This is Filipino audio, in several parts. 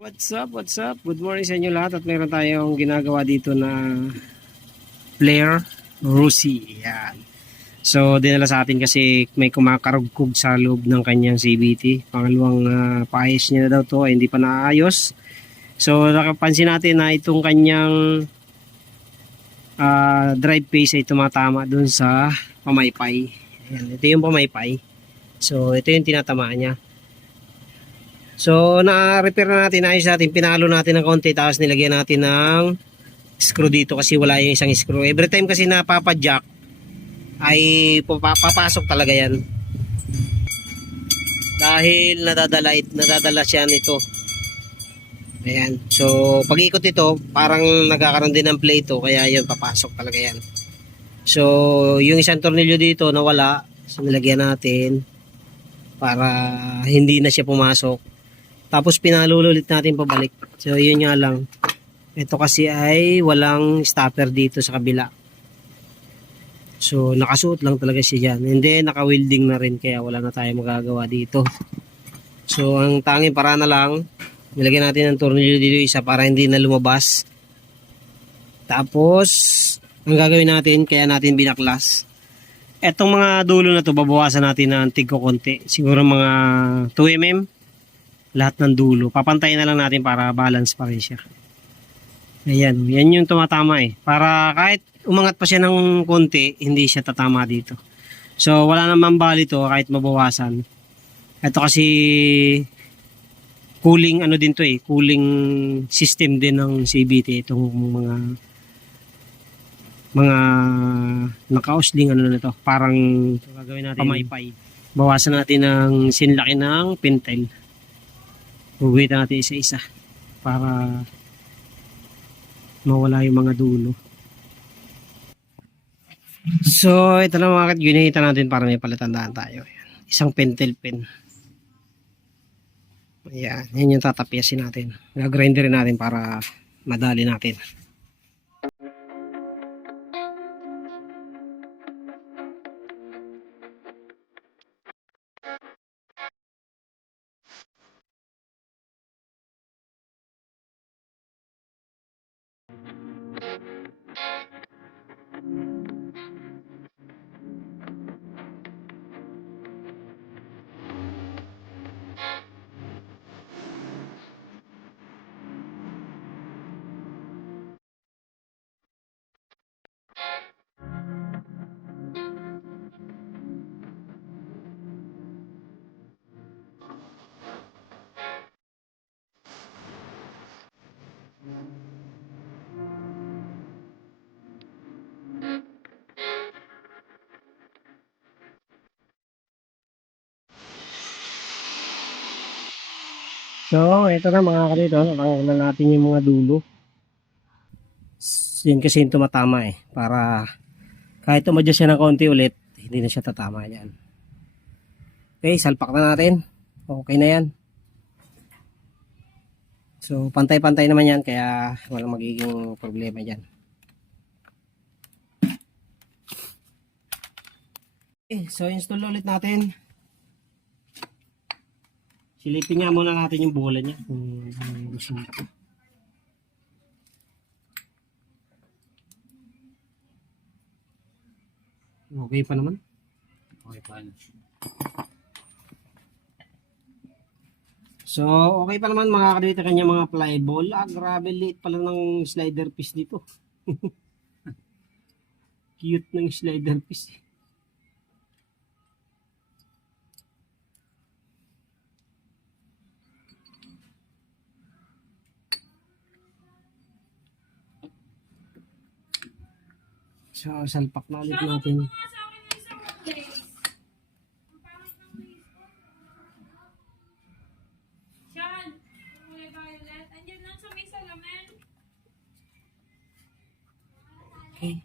What's up? What's up? Good morning sa inyo lahat at meron tayong ginagawa dito na flare Rusi. Yan. So dinala sa atin kasi may kumakarugkog sa loob ng kanyang CVT. Pangalawang paayos niya na daw to ay hindi pa naayos. So nakapansin natin na itong kanyang drive phase ay tumatama dun sa pamaypay. Ayan, ito yung pamaypay. So ito yung tinatamaan niya. So, na-repair na natin, ayos natin, pinalo natin ng konti, tapos nilagyan natin ng screw dito kasi wala yung isang screw. Every time kasi napapadjack, ay papasok talaga yan. Dahil nadadala siya nito. Ayan. So, pag ikot ito, parang nagkakaroon din ng play ito, kaya yun, papasok talaga yan. So, yung isang tornilyo dito nawala, so nilagyan natin para hindi na siya pumasok. Tapos pinalululit natin pabalik. So yun nga lang. Ito kasi ay walang stopper dito sa kabila. So nakasuot lang talaga siya dyan. And then naka-welding na rin kaya wala na tayong magagawa dito. So ang tanging para na lang, nilagyan natin ng tornilyo dito isa para hindi na lumabas. Tapos ang gagawin natin, kaya natin binaklas. Etong mga dulo na to babawasan natin ng tig ko konti. Siguro mga 2 mm. Lahat ng dulo. Papantayin na lang natin para balance pa rin siya. Ayan. Yan yung tumatama eh. Para kahit umangat pa siya ng konti, hindi siya tatama dito. So, wala naman bali to kahit mabawasan. Ito kasi cooling ano din to eh. Cooling system din ng CVT. Itong mga naka-usling ano na to. Parang gagawin natin pamaypay. Bawasan natin ng sinlaki ng pintel. Huwit natin isa-isa para mawala yung mga dulo. So, ito na mga ginita natin para may palatandaan tayo. Ayan. Isang pentel pen. Ayan, yan yung tatapyasin natin. Nag-grinderin natin para madali natin. So, ito na mga kalito. Natanggal na natin yung mga dulo. Yan kasi yung tumatama eh. Para kahit umadjust siya ng konti ulit, hindi na siya tatama yan. Okay, salpak na natin. Okay na yan. So, pantay-pantay naman yan. Kaya walang magiging problema dyan. Okay, so install ulit natin. Silipin nga muna natin yung bola niya. Kung gusto nito. Okay pa naman. Okay pa. So, okay pa naman mga kadito kanya mga fly ball. Grabe liit pala ng slider piece dito. Cute ng slider piece. So, salpak na ulit natin. Okay.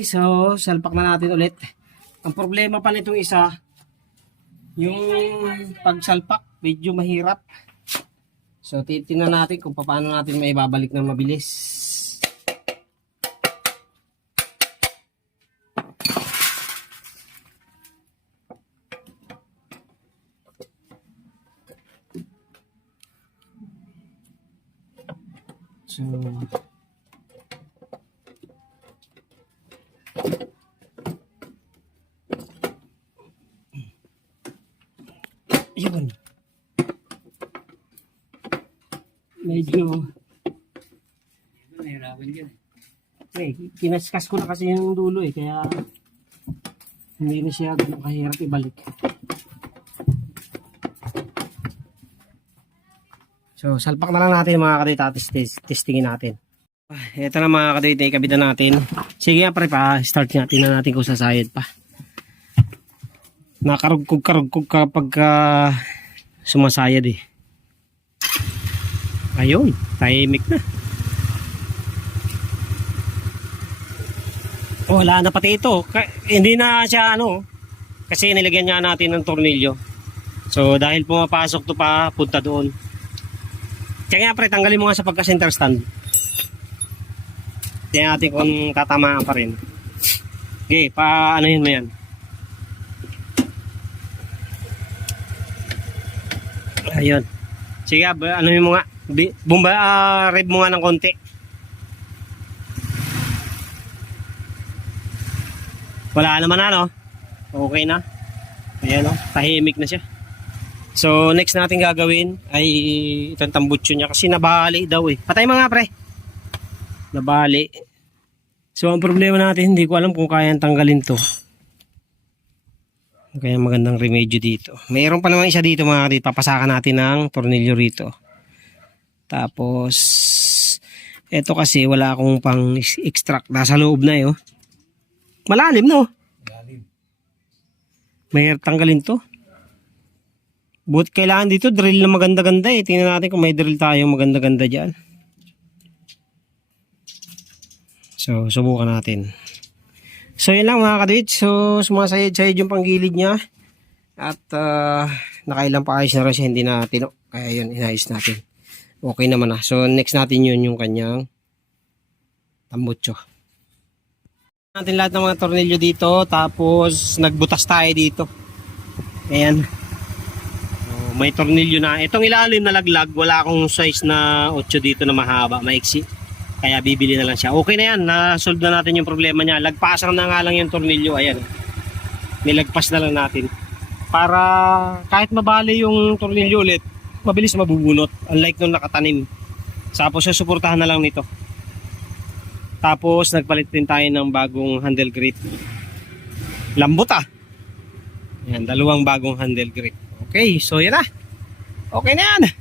So, salpak na natin ulit. Ang problema pa nitong isa, yung pagsalpak, medyo mahirap. So, titingnan natin kung paano natin maibabalik ng mabilis. So, yun. Medyo nahirapan dyan. Kinaskas ko na kasi yung dulo kaya hindi na siya ganun kahirap ibalik. So, salpak na lang natin mga kadit, testingin natin. Ito na mga kadit, ikabit na natin. Sige nga pre, start natin na natin kung sasayad pa. Nakarugkog kapag sumasayad Ayun, tahimik na. Wala na pati ito. Hindi na siya kasi nilagyan niya natin ng tornilyo. So dahil pumapasok to pa, punta doon. Kaya nga pre, tanggalin mo nga sa pagka-center stand. Tingnan natin kung tatamaan pa rin. Okay, paanohin mo yan. Ayun. Sige, anohin mo nga. Rev mo nga ng konti. Wala naman Okay na. Ayan tahimik na siya. So next natin gagawin ay itong tambutso niya kasi nabali daw Patay mo nga pre. Nabali. So ang problema natin, hindi ko alam kung kayang tanggalin to. Kaya magandang remedyo dito. Mayroon pa naman isa dito mga kapatid. Papasakan natin ng tornilyo rito. Tapos eto kasi wala akong pang extract. Nasa loob na Malalim Malalim. May tanggalin to. But kailangan dito drill na maganda-ganda Tingnan natin kung may drill tayong maganda-ganda dyan. So subukan natin. So yun lang mga kadit. So sumasayad-sayad yung panggilid niya. At nakailang paayos na rin siya. Hindi na tino. Kaya yun inayos natin. Okay naman So next natin yun yung kanyang tambutso. Natin lahat ng mga tornilyo dito. Tapos nagbutas tayo dito. Ayan. May tornilyo na. Itong ilalim na laglag, wala akong size na 8 dito na mahaba, maiksi. Kaya bibili na lang siya. Okay na yan, na-solve na natin yung problema niya. Lagpasan na nga lang yung tornilyo, ayan. Nilagpas na lang natin. Para kahit mabali yung tornilyo ulit, mabilis mabubunot. Unlike nung nakatanim. Tapos susuportahan na lang nito. Tapos nagpalit din tayo ng bagong handle grip. Lambot Ayan, dalawang bagong handle grip. Okay, so yan na. Okay na yan.